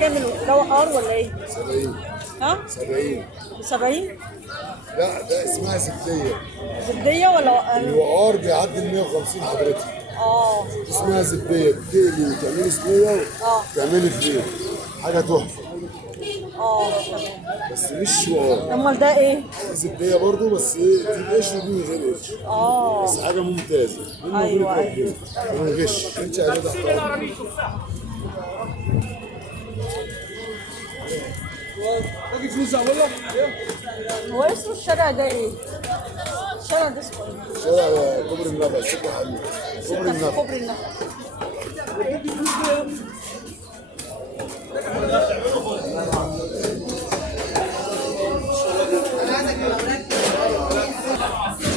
كامل ده وقار ولا ايه؟ 70. ها؟ 70. 70؟ لا ده اسمها زبديه. زبدية ولا وقار؟ الوقار بيعدي ال 150 حضرتك. اسمها زبديه، بتقلي وتعملي صينيه وتعملي فيه حاجه تحفه. تمام. بس مش وقار. امال ده ايه؟ زبديه برضو، بس ايه دي قشر ودي من غير قشر. بس حاجه ممتازه. ايوه من غش انت قاعده باقي فلوس اولها. هو اسم الشارع ده ايه؟ الشارع ده اسمه ايه؟ شارع كوبري النبل، سكه حلوه. كوبري النبل. كوبري النخل.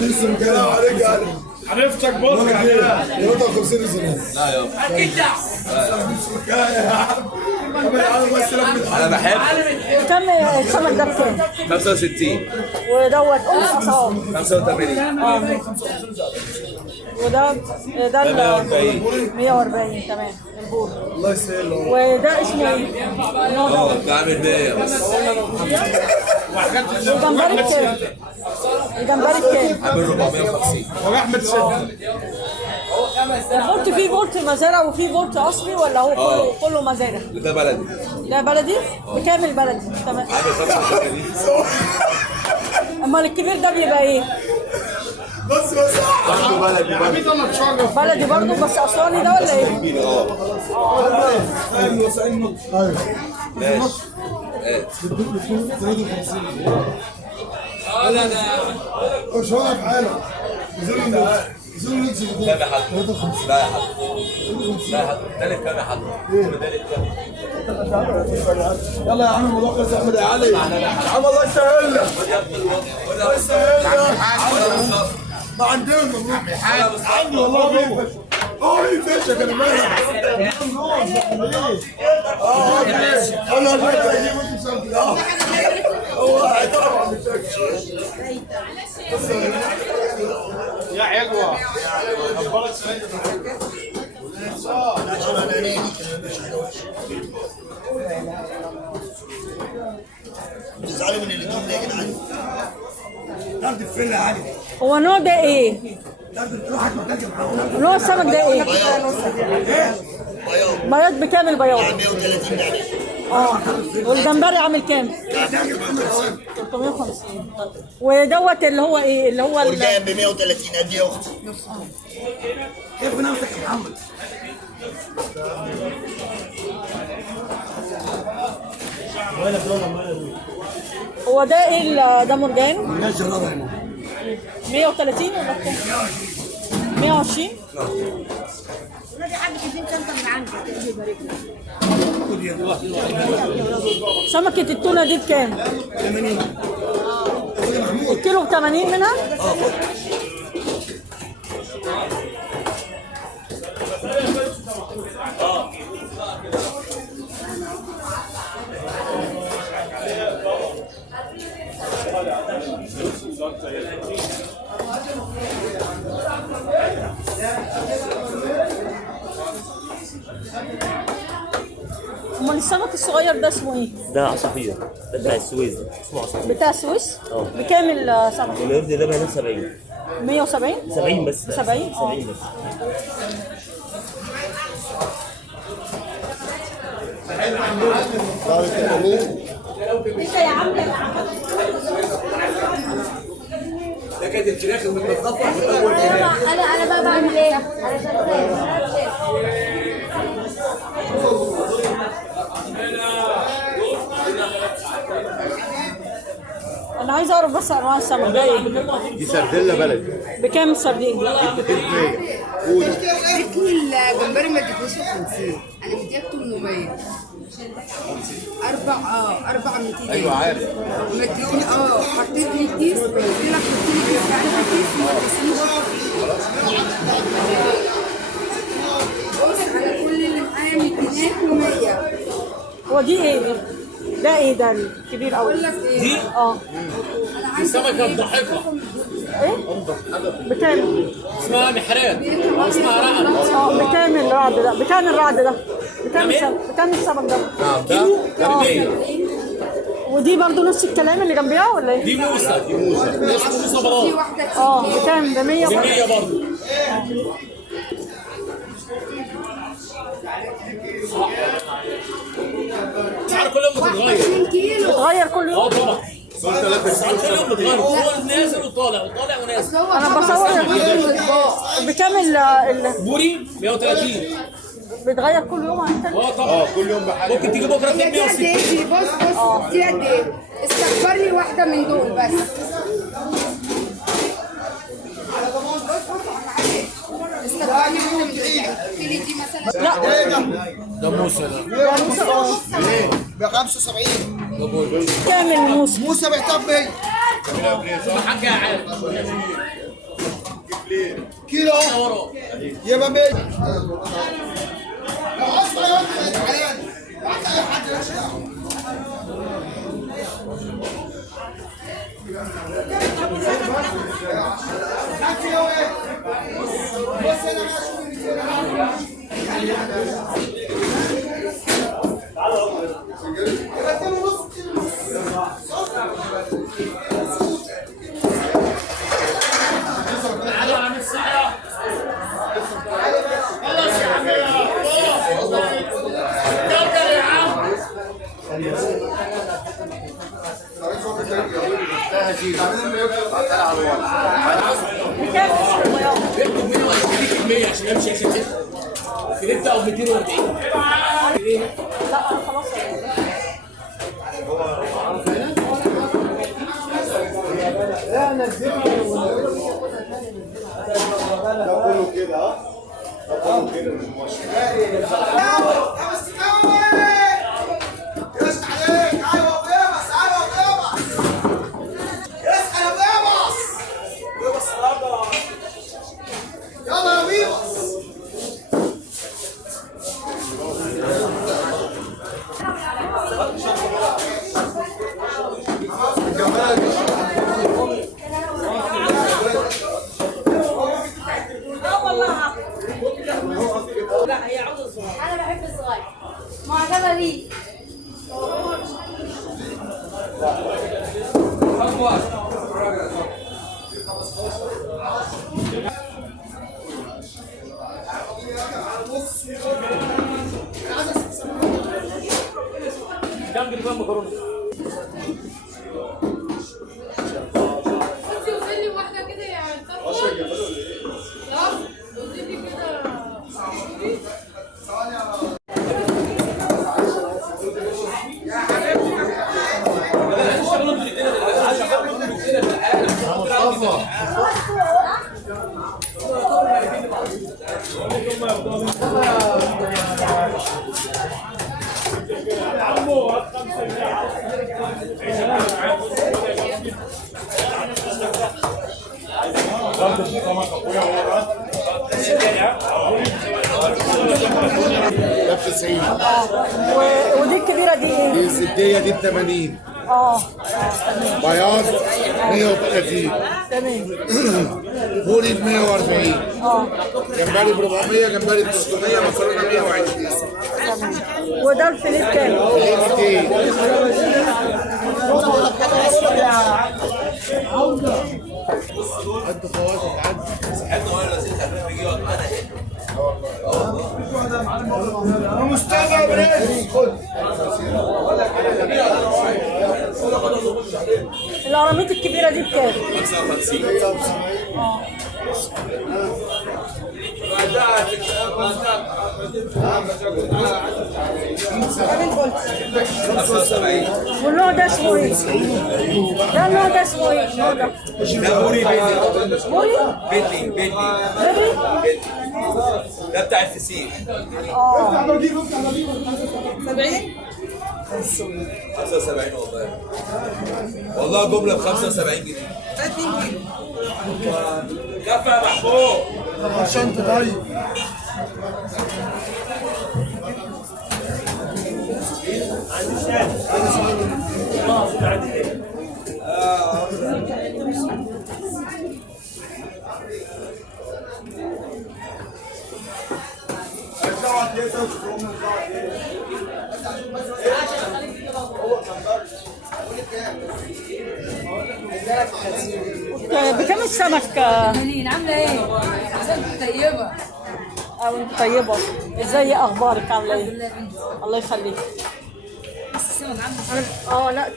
السلام عليك يا علي. عرفتك بص يا 53 سنه. لا يابا اكيد لا. انا بحب كم السمك ده بكام؟ 65 ودوت اسعار 85 وده ده 140 140 تمام البور. الله يسهل. وده اسمه ايه؟ النوع ده ده عامل 100 بس الجمبري بكام؟ الجمبري بكام؟ عامل 450 هو احمد شد. البولت فيه بولت مزارع وفيه بولت اصلي ولا هو كله مزارع؟ ده بلدي ده بلدي؟ بكام البلدي؟ تمام. عامل 85 امال الكبير ده بيبقى ايه؟ بس يا عميد الله تشرف. بلدي برضه بس اسواني ده ولا ايه؟ كبير ماشي مش واقف حالك. زول نفسك كام يا حاج؟ لا يا حاج لا يا حاج تالت كام يا حاج؟ تالت كام؟ يلا يا عم الموضوع خلص يا احمد يا علي. يا عم الله يسهل لك. الله يسهل لك. ما عندنا مبروك. عندي والله جوه. يفشك انا مالي. انا هو هيطلع يا حلوه. بتزعلوا من اللي جبنا يا جدعان. طرد الفله يا علي. هو نوع ده ايه؟ نوع السمك ده ايه؟ بياض بكام البياض؟ 130 يعني. والجمبري عامل كام؟ 350. ودوت اللي هو ايه؟ اللي هو ورجع ب 130 قد ايه يا اختي؟ كيف نفسك يا محمد؟ هو ده ايه ده مرجان؟ مرجان شرابه يا ماما. 130 ولا كام؟ 120؟ ولادي حاجة تدين شنطة من عندك تجي يبارك سمكة التونة دي بكام؟ 80. الكيلو ب 80 منها؟ امال السمك الصغير ده اسمه ايه؟ ده عصافير، ده بتاع السويس، ده اسمه عصافير. بتاع السويس؟ بكام السمك؟ القرد ده بقى 70. 170؟ 70 بس. 70 70 بس. انت يا عم ده كانت الفراخ المتنظفه من اول انا بقى بعمل ايه؟ انا شغال. انا عايز اعرف بس انواع السمك ده ايه؟ دي سردله بلدي. بكام السردين؟ 200. اديتني الجمبري ما اديتنيش 50. انا مديك 800. أربعة 200. ايوه عارف مديوني حطيت لي كيس، قلت لك حطي لي كيس، عارفه كيس ما تقسموش. بص على كل اللي معايا 200 و100. هو دي ايه دي؟ ده ايه ده الكبير قوي؟ اقول لك ايه؟ دي انا عايزه سمكه مضحكه ايه؟ بكام؟ اسمها محرات اسمها رعد بكام الرعد ده؟ بكام الرعد ده؟ بكام السمك ده؟ نعم ده ب 100. ودي برضو نفس الكلام اللي جنبيها ولا ايه؟ دي موسى اسمه موسى بلاط. في واحدة بكام؟ ب 100 ب 100 برضه. اسعار كل يوم بتتغير. 2 كيلو. بتغير كل يوم؟ طبعا. اسعار كل يوم بتتغير، فوق نازل وطالع وطالع ونازل. انا بصور بكام بوري 130. بتغير كل يوم عن التاني؟ طبعا كل يوم بحاجه. ممكن تيجي بكره هي دي قد 160. ايه دي؟ بص دي قد ايه؟ استخبر لي واحدة من دول بس. استخبر لي واحدة من دول. كيلي دي مثلا. لا ده موسى ده. ب 75. كام الموسم؟ موسى بعتها ب 100. حاجه عادي. كيلو يبقى 100. لو عايز حيوان تعالى بعت اي حد مالكش دعوه. بص انا بكام البياض؟ اكتب 100 عشان امشي عشان كده. كده او 240. لا انا خلاص انا بحب الصغير معجبه بيه. كام جرام مكرونه؟ بس يوصل لي واحده كده يعني لا يوصل لي كده. ده ب 90. ودي الكبيره دي ايه؟ دي الزبديه دي ب 80. بياض 130. تمام. بوري ب 140. جمبري ب 400. جمبري ب 300. مكرونه 120. وده الفيليه بكام؟ ايه 200. قد فواتك عندي. صاحبنا وانا نازل خلينا نيجي يقعد معانا هنا. مصطفى يا برنس خد. القراميط الكبيره دي بكام؟ 55. والنوع ده اسمه ايه؟ ده النوع ده اسمه ايه؟ النوع ده ده بوري بيتي. بوري؟ بيتي. بيبي؟ ده بتاع الفسيخ. 70؟ 75 والله. والله جمله ب 75 جنيه. 2 كيلو. كفى يا محمود. عشان طيب. بكم السمك؟ 80. عامله ايه؟ ازيك طيبه؟ وانت طيبة. ازاي اخبارك؟ عاملة الحمد ايه؟ لله يا بنتي. الله يخليك. بس السمك عامله لا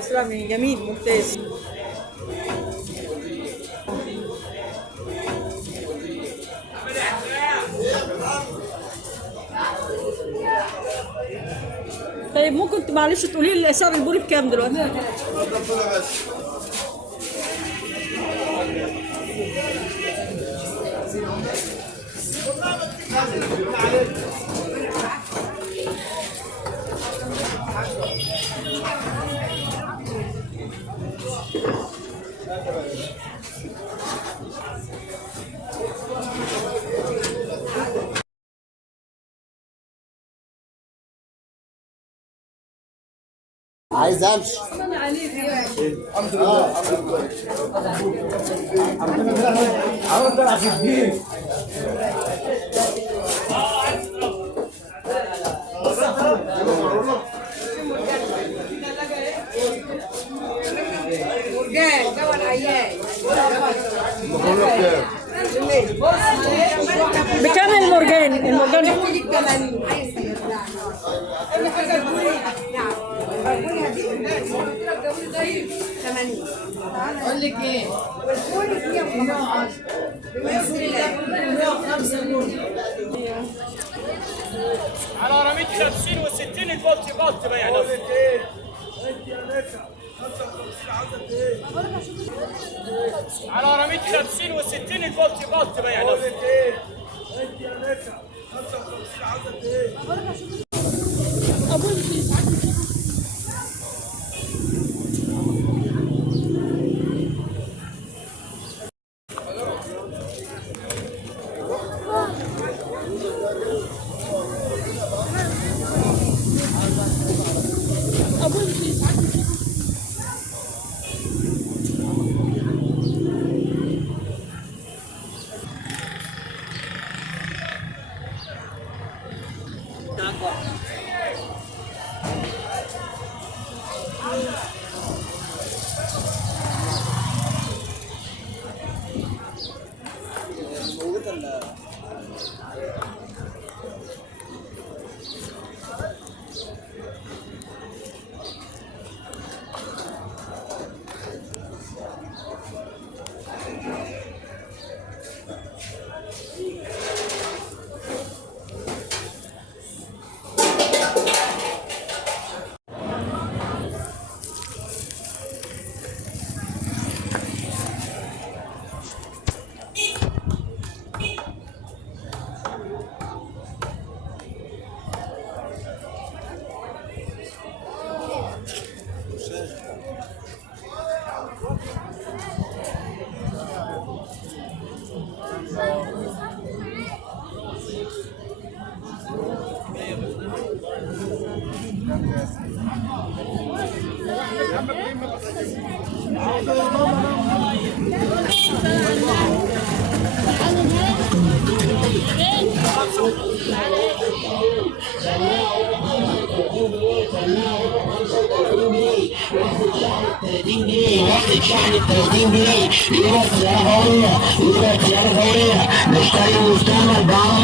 تسلمي جميل ممتاز. طيب ممكن معلش تقولي لي سعر البوري بكام دلوقتي؟ عايز امشي. الحمد لله. عملت طلع في الدين. مرجان جو العيال. بكام المرجان؟ المرجان ليك 80. عايز سيطلع. اي حاجه تقولي. نعم. قولي هديك. قولي طيب 80. اقول لك ايه؟ قولي 115. على رميت 50 و60 الفولت بولت بيع نفسه. على رميت 50 و60 الفولت بولت بيع نفسه. واخد شحن 30 جنيه. يبقى سيارة فورية، يبقى سيارة فورية. نشتري مستعمل بعض